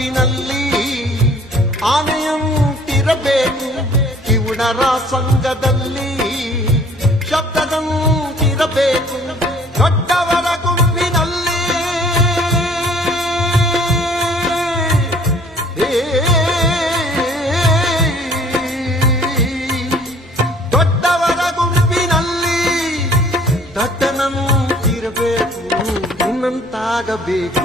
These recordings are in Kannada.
ಗುಂಪಿನಲ್ಲಿ ಆನೆಯಂತಿರಬೇಕು. ಕಿವುಡರ ಸಂಘದಲ್ಲಿ ಶಬ್ದದಂತಿರಬೇಕು. ದೊಡ್ಡವರ ಗುಂಪಿನಲ್ಲಿ. ದೊಡ್ಡವರ ಗುಂಪಿನಲ್ಲಿ ದಟ್ಟನಂತಿರಬೇಕು. ನಿನ್ನಂತಾಗಬೇಕು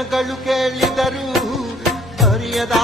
ವಚನಗಳು ಕೇಳಿದರು ದೊರೆಯದಾ